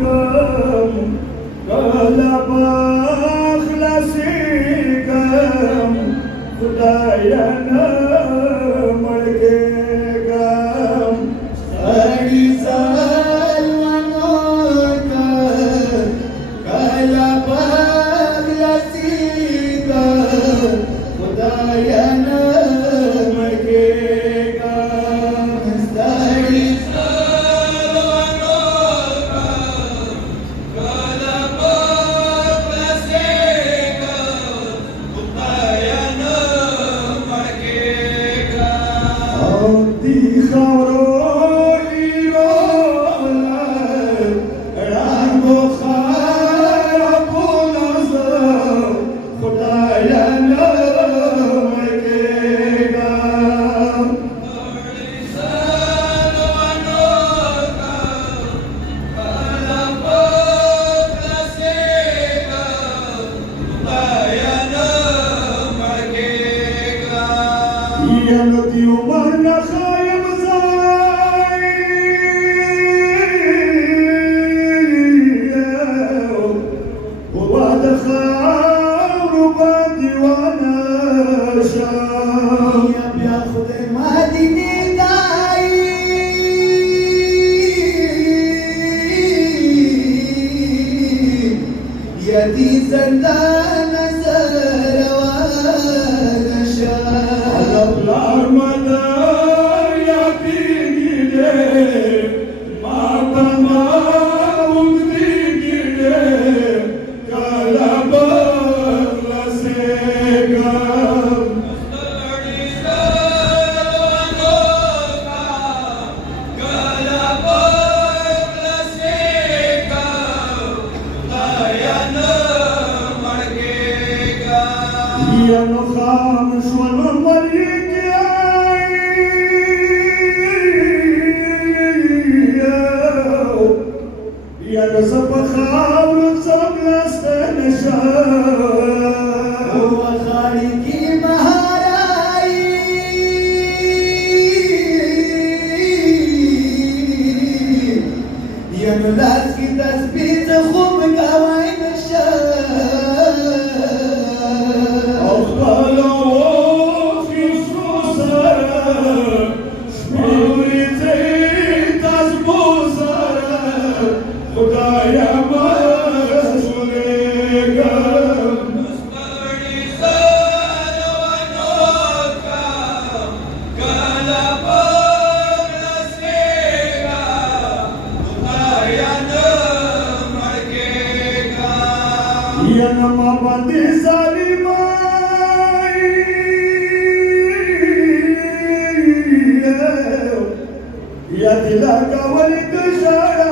کم کله بخلاصیږم خدایه نه مړ کېږم سړي سلوانو ته کله بخلاصیږم خدایه نه مړ کېږم سړي دی خاورو ایروله رنگو خرابونه زه خدایه نه مړ کېږم ینو دی عمر نه خایم ځای وه د خاورو به دیوانه شم بیا خدای مدینې دایي یا دې زندانه زه روانه شم پلار مدار یادېږي ډېر ما ته ما اوږدېږي ډېر کله به خلاصېږم ینو خام ژوند مریږي ینو زه په خاورو څملاستنه شم وخاړي کې مهارایي ینو لاس کې تسبیح زه خوب کوی نه شم ینو ما باندې ظالمای یا دې لګولې د ژړا